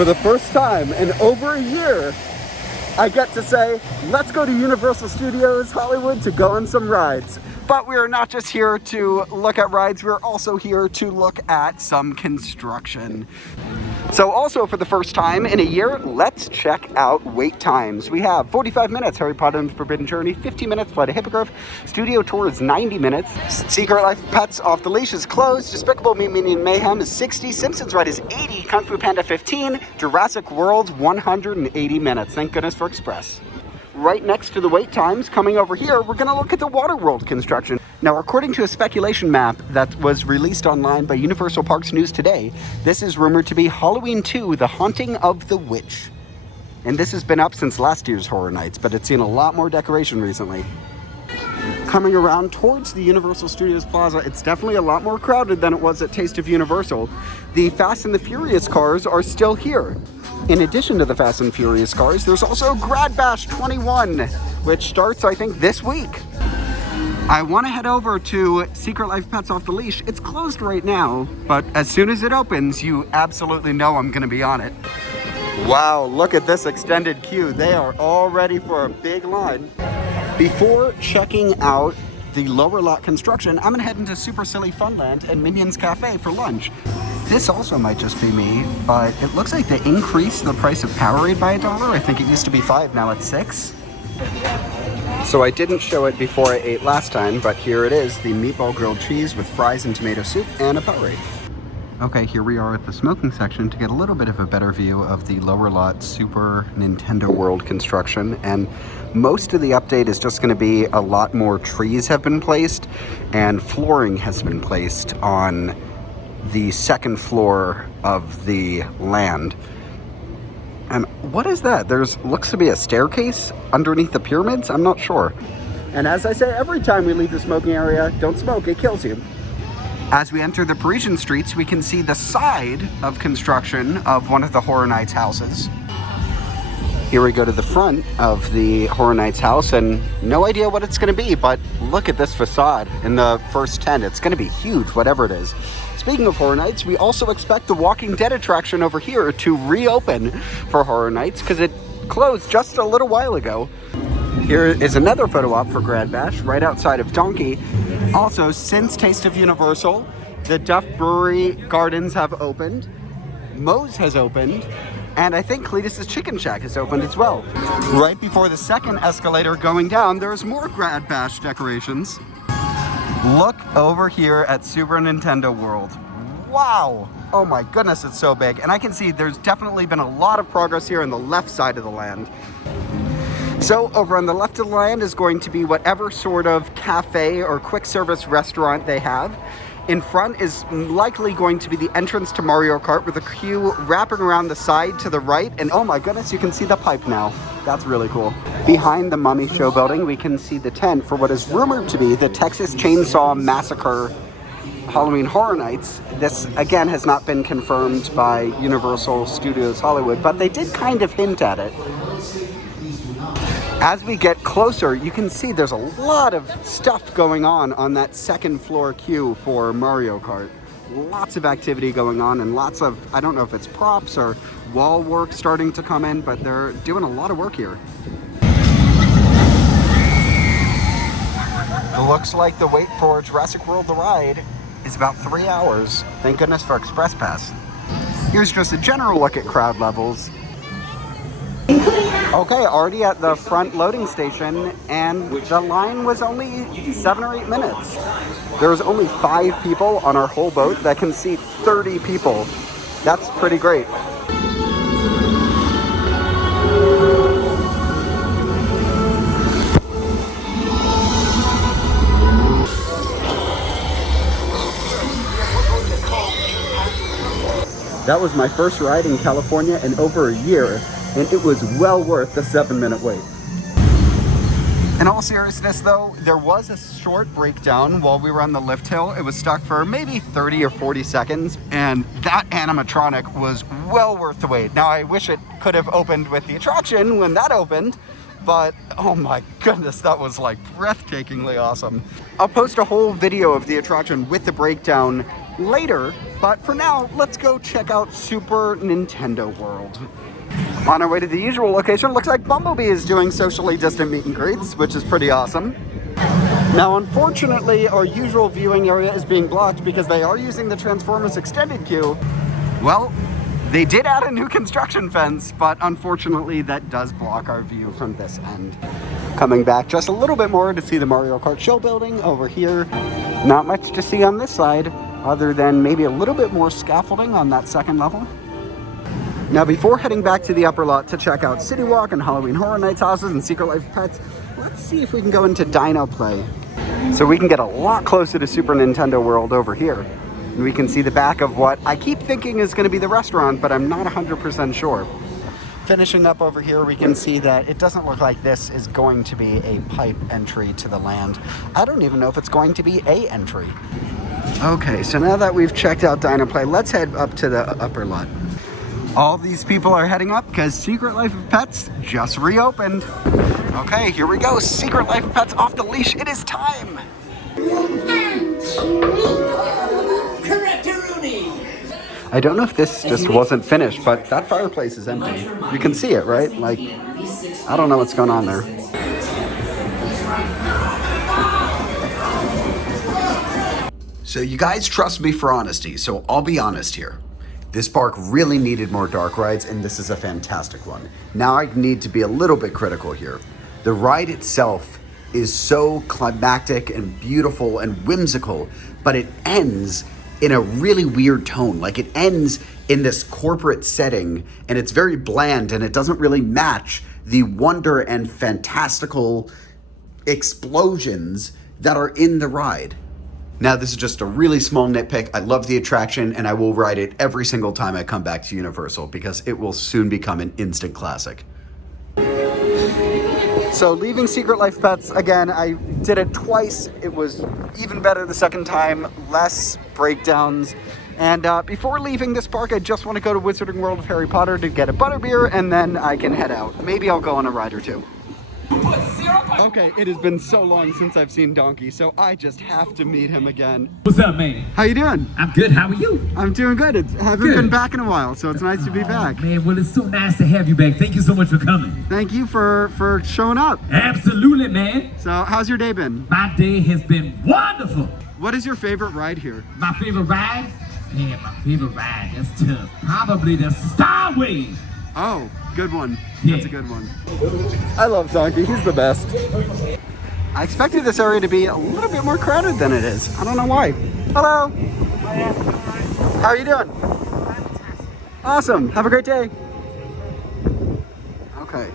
For the first time in over a year, I get to say, let's go to Universal Studios Hollywood to go on some rides. But we are not just here to look at rides, we're also here to look at some construction. So also for the first time in a year, let's check out wait times. We have 45 minutes, Harry Potter and the Forbidden Journey, 50 minutes, Flight of Hippogriff, Studio Tour is 90 minutes, Secret Life of Pets Off the Leash is closed, Despicable Me, Minnie and Mayhem is 60, Simpsons Ride is 80, Kung Fu Panda 15, Jurassic World 180 minutes. Thank goodness for Express. Right next to the wait times, coming over here, we're gonna look at the WaterWorld construction. Now, according to a speculation map that was released online by Universal Parks News today, this is rumored to be Halloween 2, The Haunting of the Witch. And this has been up since last year's Horror Nights, but it's seen a lot more decoration recently. Coming around towards the Universal Studios Plaza, it's definitely a lot more crowded than it was at Taste of Universal. The Fast and the Furious cars are still here. In addition to the Fast and Furious cars, there's also Grad Bash 21, which starts, I think, this week. I want to head over to Secret Life Pets Off the Leash. It's closed right now, but as soon as it opens, you absolutely know I'm going to be on it. Wow, look at this extended queue. They are all ready for a big line. Before checking out the lower lot construction, I'm going to head into Super Silly Funland and Minions Cafe for lunch. This also might just be me, but it looks like they increased the price of Powerade by $1. I think it used to be $5, now it's $6. So I didn't show it before I ate last time, but here it is, the meatball grilled cheese with fries and tomato soup and a Powerade. Okay, here we are at the smoking section to get a little bit of a better view of the lower lot Super Nintendo World construction. And most of the update is just going to be a lot more trees have been placed and flooring has been placed on the second floor of the land. And what is that? There's looks to be a staircase underneath the pyramids? I'm not sure. And as I say every time we leave the smoking area, don't smoke, it kills you. As we enter the Parisian streets, we can see the side of construction of one of the Horror Nights houses. Here we go to the front of the Horror Nights house, and no idea what it's going to be, but look at this facade in the first tent. It's going to be huge, whatever it is. Speaking of Horror Nights, we also expect the Walking Dead attraction over here to reopen for Horror Nights because it closed just a little while ago. Here is another photo op for Grad Bash right outside of Donkey. Also, since Taste of Universal, the Duff Brewery Gardens have opened, Moe's has opened, and I think Cletus's Chicken Shack has opened as well. Right before the second escalator going down, there's more Grad Bash decorations. Look over here at Super Nintendo World. Wow! Oh my goodness, it's so big. And I can see there's definitely been a lot of progress here on the left side of the land. So over on the left of the land is going to be whatever sort of cafe or quick service restaurant they have. In front is likely going to be the entrance to Mario Kart with a queue wrapping around the side to the right. And oh my goodness, you can see the pipe now. That's really cool. Behind the Mummy Show building, we can see the tent for what is rumored to be the Texas Chainsaw Massacre Halloween Horror Nights. This, again, has not been confirmed by Universal Studios Hollywood, but they did kind of hint at it. As we get closer, you can see there's a lot of stuff going on that second floor queue for Mario Kart. Lots of activity going on and lots of, I don't know if it's props or wall work starting to come in, but they're doing a lot of work here. It looks like the wait for Jurassic World the ride is about 3 hours. Thank goodness for Express Pass. Here's just a general look at crowd levels. Okay, already at the front loading station, and the line was only 7 or 8 minutes. There was only 5 people on our whole boat that can seat 30 people. That's pretty great. That was my first ride in California in over a year, and it was well worth the 7-minute wait. In all seriousness though, there was a short breakdown while we were on the lift hill. It was stuck for maybe 30 or 40 seconds, and that animatronic was well worth the wait. Now I wish it could have opened with the attraction when that opened, but oh my goodness, that was like breathtakingly awesome. I'll post a whole video of the attraction with the breakdown later, But for now, let's go check out Super Nintendo World. On our way to the usual location, looks like Bumblebee is doing socially distant meet and greets, which is pretty awesome. Now, unfortunately, our usual viewing area is being blocked because they are using the Transformers extended queue. Well, they did add a new construction fence, but unfortunately that does block our view from this end. Coming back just a little bit more to see the Mario Kart show building over here. Not much to see on this side, other than maybe a little bit more scaffolding on that second level. Now, before heading back to the upper lot to check out CityWalk and Halloween Horror Nights houses and Secret Life of Pets, let's see if we can go into Dino Play. So we can get a lot closer to Super Nintendo World over here. And we can see the back of what I keep thinking is going to be the restaurant, but I'm not 100% sure. Finishing up over here, we can see that it doesn't look like this is going to be a pipe entry to the land. I don't even know if it's going to be a entry. Okay, so now that we've checked out Dino Play, let's head up to the upper lot. All these people are heading up because Secret Life of Pets just reopened. Okay, here we go. Secret Life of Pets off the leash. It is time. I don't know if this just wasn't finished, but that fireplace is empty. You can see it, right? Like, I don't know what's going on there. So you guys trust me for honesty, so I'll be honest here. This park really needed more dark rides, and this is a fantastic one. Now I need to be a little bit critical here. The ride itself is so climactic and beautiful and whimsical, but it ends in a really weird tone. Like, it ends in this corporate setting, and it's very bland, and it doesn't really match the wonder and fantastical explosions that are in the ride. Now, this is just a really small nitpick. I love the attraction, and I will ride it every single time I come back to Universal because it will soon become an instant classic. So leaving Secret Life Pets, again, I did it twice. It was even better the second time, less breakdowns. And before leaving this park, I just want to go to Wizarding World of Harry Potter to get a butterbeer, and then I can head out. Maybe I'll go on a ride or two. Okay, it has been so long since I've seen Donkey, so I just have to meet him again. What's up, man? How you doing? I'm good. How are you? I'm doing good. I haven't been back in a while, so it's nice to be back. Man, well, it's so nice to have you back. Thank you so much for coming. Thank you for showing up. Absolutely, man. So, how's your day been? My day has been wonderful. What is your favorite ride here? My favorite ride? Man, my favorite ride, that's tough. Probably the Starway. Oh, good one. Yeah. That's a good one. I love Donkey. He's the best. I expected this area to be a little bit more crowded than it is. I don't know why. Hello. How are you doing? Awesome. Have a great day. Okay.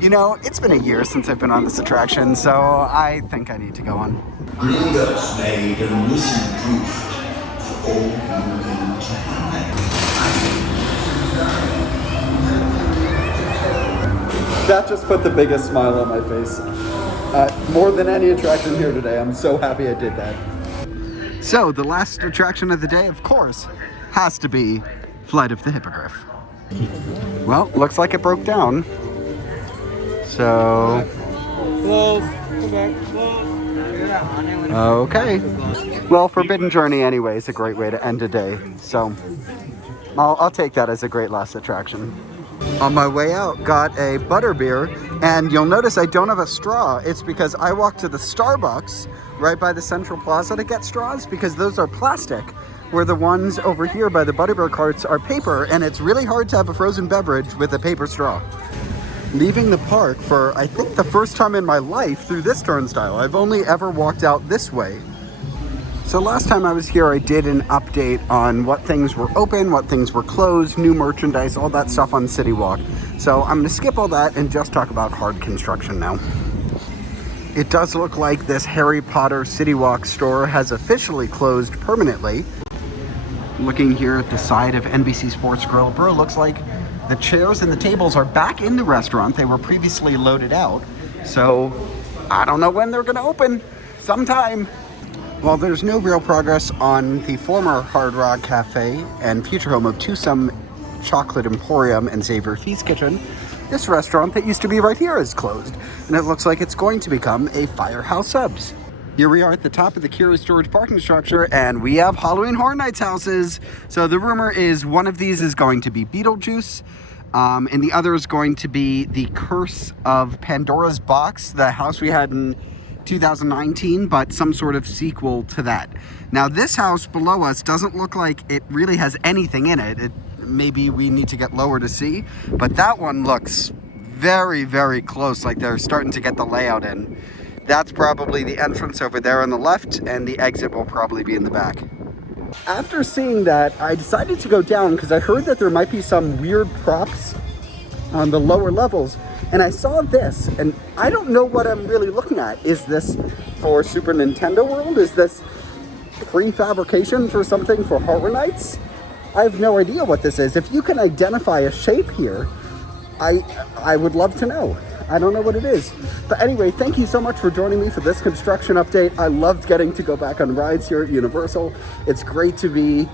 You know, it's been a year since I've been on this attraction, so I think I need to go on. Gringotts made a missing proof for all mankind. That just put the biggest smile on my face. More than any attraction here today. I'm so happy I did that. So, the last attraction of the day, of course, has to be Flight of the Hippogriff. Well, looks like it broke down. So... Okay. Well, Forbidden Journey anyway is a great way to end a day. So, I'll take that as a great last attraction. On my way out, got a butterbeer, and you'll notice I don't have a straw. It's because I walked to the Starbucks right by the Central Plaza to get straws, because those are plastic, where the ones over here by the butterbeer carts are paper, and it's really hard to have a frozen beverage with a paper straw. Leaving the park for, I think, the first time in my life through this turnstile. I've only ever walked out this way. So last time I was here, I did an update on what things were open, what things were closed, new merchandise, all that stuff on CityWalk. So I'm going to skip all that and just talk about hard construction now. It does look like this Harry Potter CityWalk store has officially closed permanently. Looking here at the side of NBC Sports Grill, Brew, looks like the chairs and the tables are back in the restaurant. They were previously loaded out. So I don't know when they're going to open. Sometime. While there's no real progress on the former Hard Rock Cafe and future home of Twosome Chocolate Emporium and Xavier Feast Kitchen, this restaurant that used to be right here is closed, and it looks like it's going to become a Firehouse Subs. Here we are at the top of the Kira storage parking structure, and we have Halloween Horror Nights houses. So the rumor is one of these is going to be Beetlejuice, and the other is going to be the Curse of Pandora's Box, the house we had in 2019, but some sort of sequel to that. Now this house below us doesn't look like it really has anything in it. Maybe we need to get lower to see, but that one looks very, very close, like they're starting to get the layout in. That's probably the entrance over there on the left, and the exit will probably be in the back. After seeing that, I decided to go down because I heard that there might be some weird props on the lower levels, and I saw this, and I don't know what I'm really looking at. Is this for Super Nintendo World? Is this prefabrication for something for Horror Nights? I have no idea what this is. If you can identify a shape here, I would love to know. I don't know what it is. But anyway, thank you so much for joining me for this construction update. I loved getting to go back on rides here at Universal. It's great to be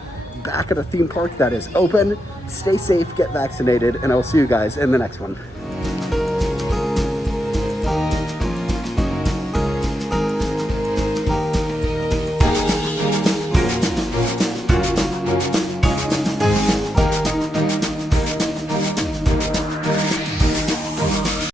back at a theme park that is open. Stay safe, get vaccinated, and I'll see you guys in the next one.